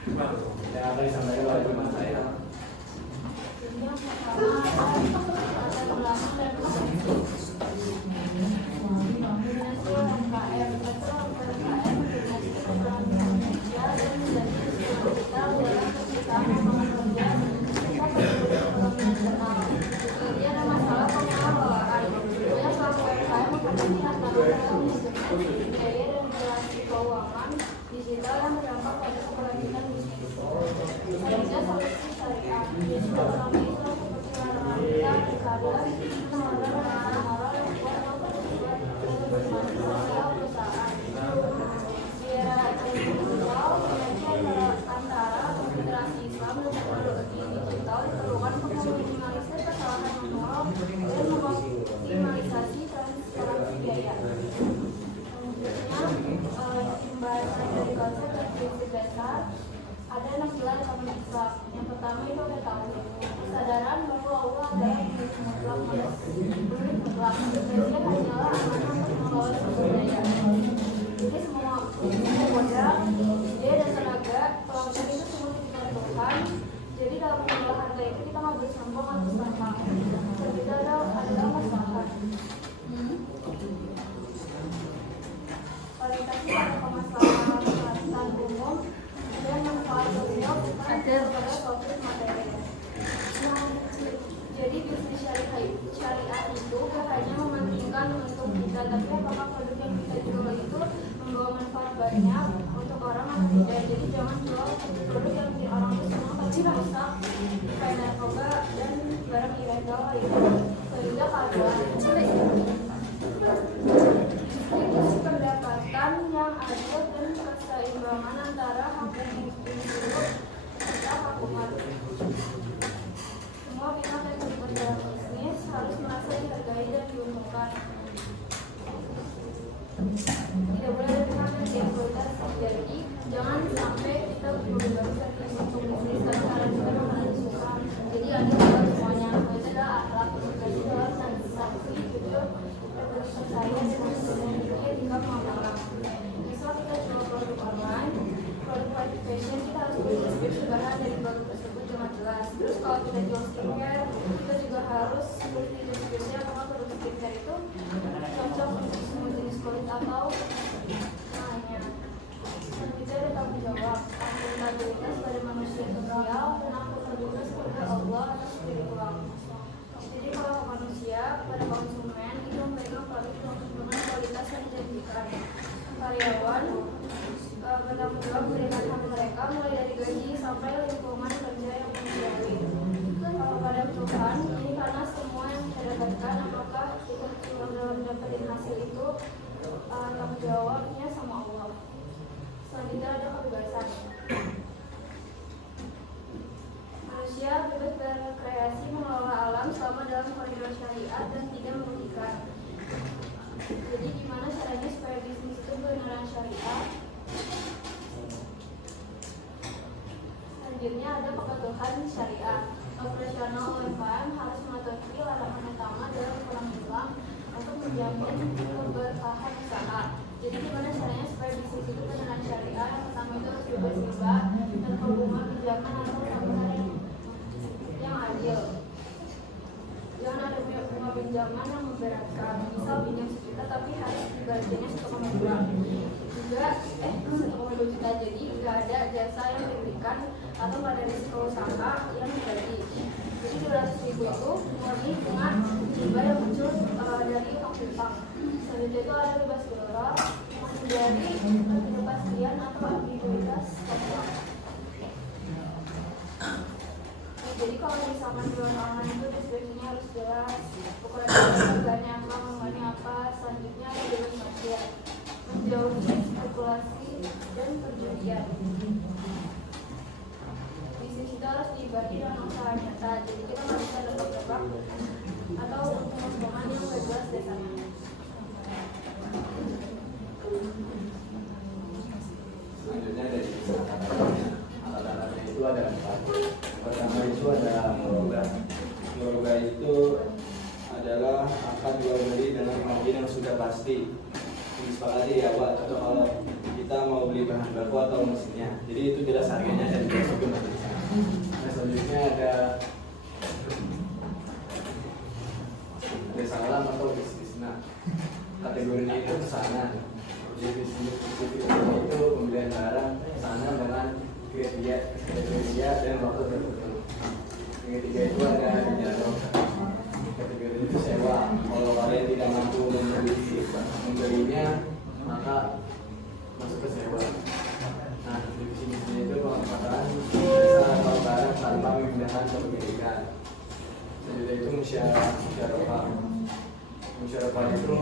Yang akan disampaikan oleh teman saya. Yang pertama ada ulama dan digital yang berdampak pada keberlanjutan bisnis. Sehingga solusi syariah yaitu agama Islam seperti larangan riba, riba, pengeluaran yang kuat atau berbuat sosial perusahaan. Era digital antara konfederasi Islam dan teknologi digital diperlukan untuk meminimalisir kesalahan manual dan mengoptimalisasi transparansi biaya. Pembahasan dari konsep dan prinsip dasar ada 6 pilar ekonomi Islam. Yang pertama itu ada tauhid, kesadaran bahwa Allah adalah milik mutlak. Manusia hanyalah amanah untuk mengelola sumber daya. Jadi semua modal, ide dan tenaga pelanggan itu semua diberikan Tuhan. Jadi dalam mengelola harga itu kita nggak boleh sombong atau sampah. Dan itu adalah masalah. Orientasi pada kemaslahatan umum dan manfaat sosial bukan pada profit materi. Jadi bisnis syariah itu gak hanya mementingkan untung kita, tapi apakah produk yang kita jual itu membawa manfaat banyak untuk orang atau tidak. Jadi jangan jual produk yang bikin orang itu senang tapi rusak, kayak narkoba dan barang ilegal itu, sehingga keadaan itu pendapatan yang adil dan keseimbangan antara hak individu serta hak umat. Semua pihak yang terlibat dalam bisnis harus merasa dihargai dan diuntungkan. Tidak boleh ada pihak yang dieksploitasi. Jadi jangan sampai kita membebaskan untuk bisnis dan cara juga menentukan. Jadi adil buat semuanya. Itu adalah akhlak berkeadilan dan sanksi jujur percaya dengan sebenarnya jika mengamalkan. Misal kita jual produk online, produk fashion, kita harus berdiskusi bahan dari produk tersebut dengan jelas. Terus kalau kita jual skincare, kita juga harus berdiskusi apakah produk skincare itu cocok untuk semua jenis kulit atau lainnya. Selanjutnya ada tanggung jawab, akuntabilitas pada manusia sosial dan akuntabilitas kepada Allah atau spiritual. Jadi kalau manusia pada konsumen itu memegang produk dengan kualitas yang dijanjikan. Karyawan bertanggung jawab memberikan hak mereka mulai dari gaji sampai lingkungan kerja yang manusiawi. Kalau pada perusahaan ini karena semua yang kita dapatkan apakah kita cuma dalam dapetin hasil itu tanggung jawabnya sama Allah. Selanjutnya ada kebebasan. Manusia bebas berkreasi mengelola alam selama dalam koridor syariat dan tidak merugikan. Jadi gimana caranya supaya bisnis itu beneran syariat? Selanjutnya ada kepatuhan syariat. Operasional UMKM harus mematuhi larangan utama dalam Undang Islam untuk menjamin keberkahan usaha. Jadi gimana caranya supaya bisnis itu beneran syariat? Yang pertama itu harus bebas riba dan hubungan pinjaman atau tabungan yang adil. Jangan ada bunga pinjaman yang memberatkan. Misal pinjam 1 juta tapi harus dibayarnya 1,2. Juga 1,2 juta. Jadi nggak ada jasa yang diberikan atau nggak ada risiko usaha yang dibagi. Jadi 200.000 itu murni dengan riba yang muncul dari utang piutang. Selanjutnya itu ada bebas doror, menghindari ketidakpastian atau ambiguitas kontrak. Jadi kalau misalkan jualan online itu deskripsinya harus jelas, ukuran harganya apa, menggunakannya apa. Selanjutnya ada bebas maksiat, menjauhi spekulasi dan perjudian. Bisnis itu harus dibagi dengan usaha nyata, jadi kita nggak bisa nebak-nebak atau untung-untungan yang nggak jelas dasarnya. Selanjutnya dari alat-alatnya itu ada 4. Pertama itu ada moroga. Moroga itu adalah akad jual beli dengan margin yang sudah pasti. disepakati ya buat atau kalau kita mau beli bahan baku atau mesinnya. Jadi itu jelas harganya dan juga majelisnya. Nah selanjutnya ada salam atau bisnis. Nah kategorinya itu pesanan. Jadi bisnis itu pembelian barang pesanan dengan kriteria dan waktu tertentu. Yang ketiga itu ada jadwal. Kategori itu sewa. Kalau kalian tidak mampu membelinya, maka masuk ke sewa. Nah, divisi bisnis itu pengelolaan jasa atau barang tanpa pemindahan kepemilikan. Selanjutnya itu musyawarah. Musyawarah itu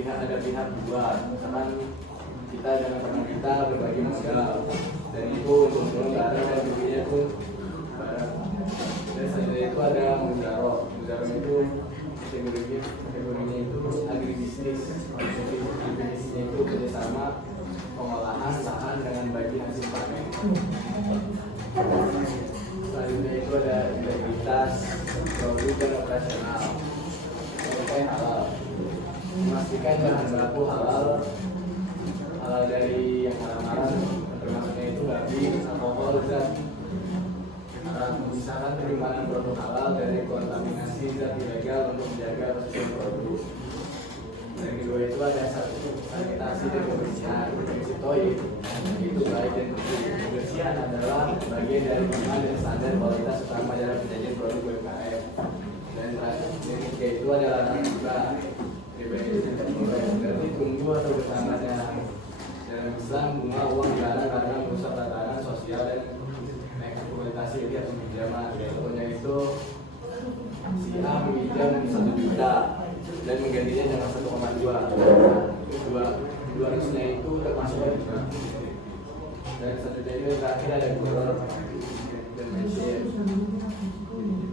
ada pihak dua. Misalkan kita dengan teman kita berbagi modal, dan itu untuk barang dan belinya pun barang. Dan selanjutnya itu ada mudaro. Mudaro itu kategorinya itu agribisnis. Agribisnisnya itu kerjasama pengolahan lahan dengan bagi hasil panen. Selanjutnya itu ada integritas produk dan operasional. Sampai halal. Memastikan bahan baku halal dari yang haram-haram, termasuknya itu babi, alkohol, zat misalkan penyimpanan produk halal dari kontaminasi zat ilegal untuk menjaga kesucian produk. Dan kedua itu ada sanitasi dan kebersihan. Itu baik dan kebersihan adalah bagian dari norma dan standar kualitas utama dalam penyajian produk UMKM. Dan ketiga itu adalah riba. Riba itu berarti tunggu atau bertambahnya. Dalam Islam, bunga uang dilarang karena merusak tatanan sosial dan eksploitasi atau pinjaman. Contohnya itu si A meminjam 1 juta dan menggantinya dengan 1,2. Dua harusnya itu termasuk riba. Dan selanjutnya itu terakhir ada gurur dan mention.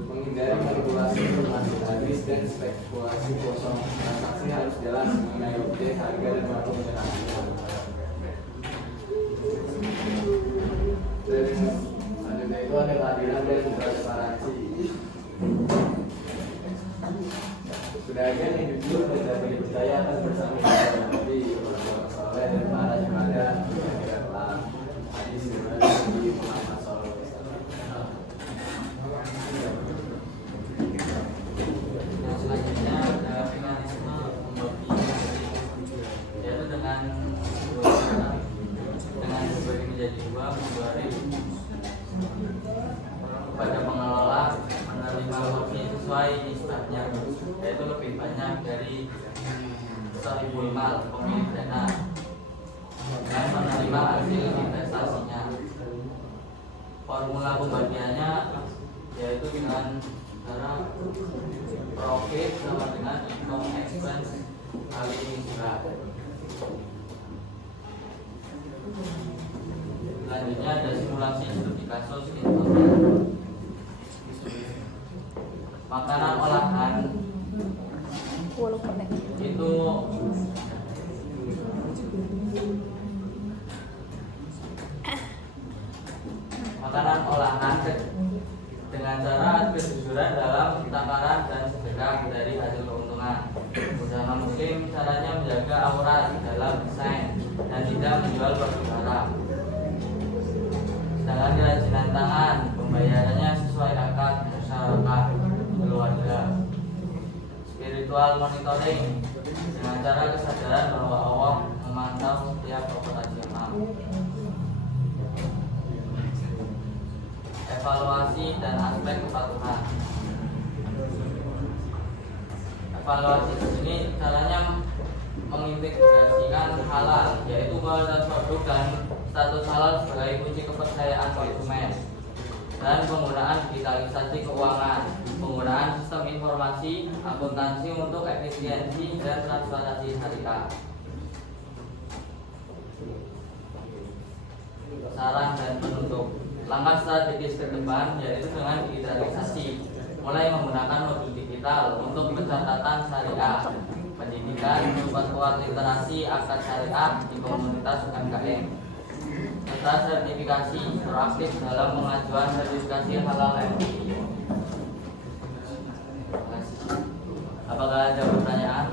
Menghindari manipulasi informasi habis dan spekulasi kosong. Transaksi harus jelas mengenai objek, harga dan waktu penyerahan. Dan selanjutnya itu ada keadilan dan transparansi. Sebagian yang jujur dan dapat dipercaya akan bersama Nabi orang soleh dan para ibadah yang tidak telah hadis di Muhammad SAW. Selanjutnya ada mekanisme pembagian, yaitu dengan dibagi menjadi dua, kepada pengelola menerima kopi sesuai nisbatnya, yaitu lebih banyak dari sahibul mal, pemilik dana, dan menerima hasil investasinya. Formula pembagiannya yaitu dengan cara profit sama dengan income expense kali nisbat. Selanjutnya ada simulasi studi kasus input. Makanan olahan itu makanan olahan dengan cara kejujuran dalam takaran dan sedekah dari hasil keuntungan. Usaha muslim caranya menjaga aurat dalam desain dan tidak menjual produk haram. Sedangkan kerajinan tangan pembayarannya sesuai akad musyarakah keluarga. Spiritual monitoring dengan cara kesadaran bahwa Allah memantau setiap operasi amal. Evaluasi dan aspek kepatuhan. Evaluasi di sini caranya mengintegrasikan halal, yaitu kualitas produk dan status halal sebagai kunci kepercayaan konsumen, dan penggunaan digitalisasi keuangan, penggunaan sistem informasi akuntansi untuk efisiensi dan transparansi syariah. Saran dan penutup. Langkah strategis ke depan yaitu dengan digitalisasi, mulai menggunakan modul digital untuk pencatatan syariah, pendidikan, memperkuat literasi akad syariah di komunitas UMKM, serta sertifikasi proaktif dalam pengajuan sertifikasi halal MUI. Apakah ada pertanyaan?